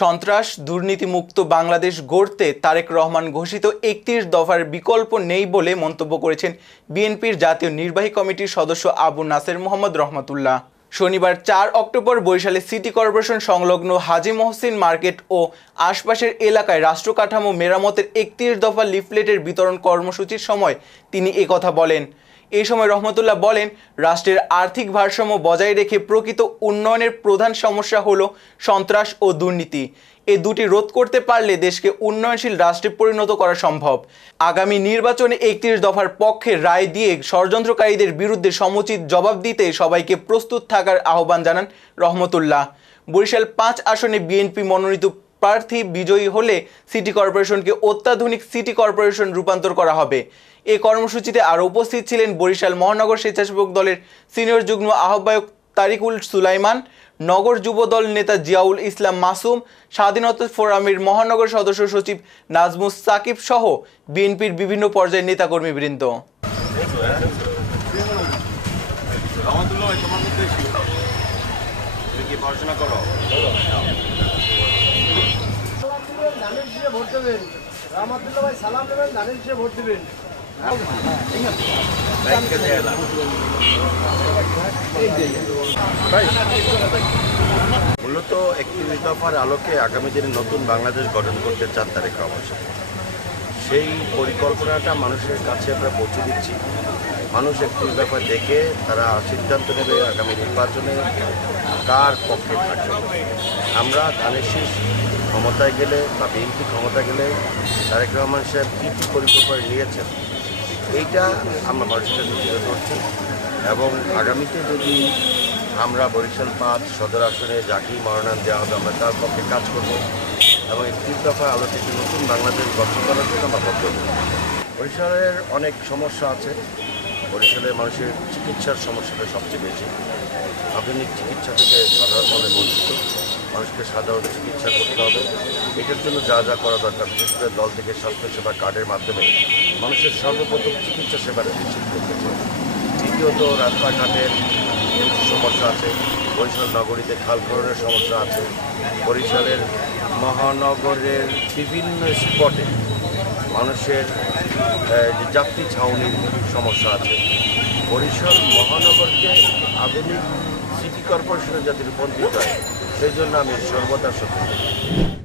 সন্ত্রাস, দুর্নীতিমুক্ত বাংলাদেশ গড়তে তারেক রহমান ঘোষিত একত্রিশ দফার বিকল্প নেই বলে মন্তব্য করেছেন বিএনপির জাতীয় নির্বাহী কমিটির সদস্য আবু নাসের মোহাম্মদ রহমতুল্লাহ। শনিবার চার অক্টোবর বরিশালে সিটি কর্পোরেশন সংলগ্ন হাজি মহসিন মার্কেট ও আশপাশের এলাকায় রাষ্ট্র কাঠামো মেরামতের একত্রিশ দফা লিফলেটের বিতরণ কর্মসূচির সময় তিনি একথা বলেন। এই সময় রহমতুল্লাহ বলেন, রাষ্ট্রের আর্থিক ভারসাম্য বজায় রেখে প্রকৃত উন্নয়নের প্রধান সমস্যা হলো সন্ত্রাস ও দুর্নীতি। এ দুটি রোধ করতে পারলে দেশকে উন্নয়নশীল রাষ্ট্রে পরিণত করা সম্ভব। আগামী নির্বাচনে একত্রিশ দফার পক্ষে রায় দিয়ে ষড়যন্ত্রকারীদের বিরুদ্ধে সমুচিত জবাব দিতে সবাইকে প্রস্তুত থাকার আহ্বান জানান রহমতুল্লাহ। বরিশাল পাঁচ আসনে বিএনপি মনোনীত প্রার্থী বিজয়ী হলে সিটি কর্পোরেশনকে অত্যাধুনিক সিটি কর্পোরেশন রূপান্তর করা হবে। এ কর্মসূচিতে আরও উপস্থিত ছিলেন বরিশাল মহানগর স্বেচ্ছাসেবক দলের সিনিয়র যুগ্ম আহ্বায়ক তারিকুল সুলাইমান, নগর যুবদল নেতা জিয়াউল ইসলাম মাসুম, স্বাধীনতা ফোরামের মহানগর সদস্য সচিব নাজমুস সাকিব সহ বিএনপির বিভিন্ন পর্যায়ের নেতাকর্মীবৃন্দ। পড়াশোনা করো? মূলত একত্রিশ দফার আলোকে আগামী দিনে নতুন বাংলাদেশ গঠন করতে চান তারেক রহমান সেই পরিকল্পনাটা মানুষের কাছে আমরা পৌঁছে দিচ্ছি। মানুষ একত্রিশ দফা দেখে তারা সিদ্ধান্ত নেবে আগামী নির্বাচনে কার পক্ষে থাকবে। আমরা ধানের শীষ ক্ষমতায় গেলে বা বিএনপি ক্ষমতায় গেলে তারেক রহমান সাহেব কী কী পরিকল্পনা নিয়েছেন, এইটা আমরা মানুষের তুলে ধরছি। এবং আগামীতে যদি আমরা বরিশাল পাঁচ সদর আসনে যাকেই মনোনয়ন দেওয়া হবে আমরা তার পক্ষে কাজ করব এবং একত্রিশ দফা আলোচিত নতুন বাংলাদেশ গঠন করার জন্য আমরা বদ্ধ বরিশালের অনেক সমস্যা আছে। বরিশালের মানুষের চিকিৎসার সমস্যাটা সবচেয়ে বেশি। আধুনিক চিকিৎসা থেকে সাধারণভাবে বঞ্চিত। মানুষকে সাধারণ চিকিৎসা করতে হবে। এটার জন্য যা যা করা দরকার, বিশেষ করে দল থেকে স্বাস্থ্যসেবা কার্ডের মাধ্যমে মানুষের সর্বপ্রথম চিকিৎসা সেবাটা নিশ্চিত করতে হবে। দ্বিতীয়ত রাস্তাঘাটের সমস্যা আছে। বরিশাল নগরীতে খাল খননের সমস্যা আছে। বরিশালের মহানগরের বিভিন্ন স্পটে মানুষের যাত্রী ছাউনির সমস্যা আছে। বরিশাল মহানগরকে আধুনিক সিটি কর্পোরেশনের যাতে রূপান্তরিত হয় সেই জন্য আমি সর্বদা সচেতন।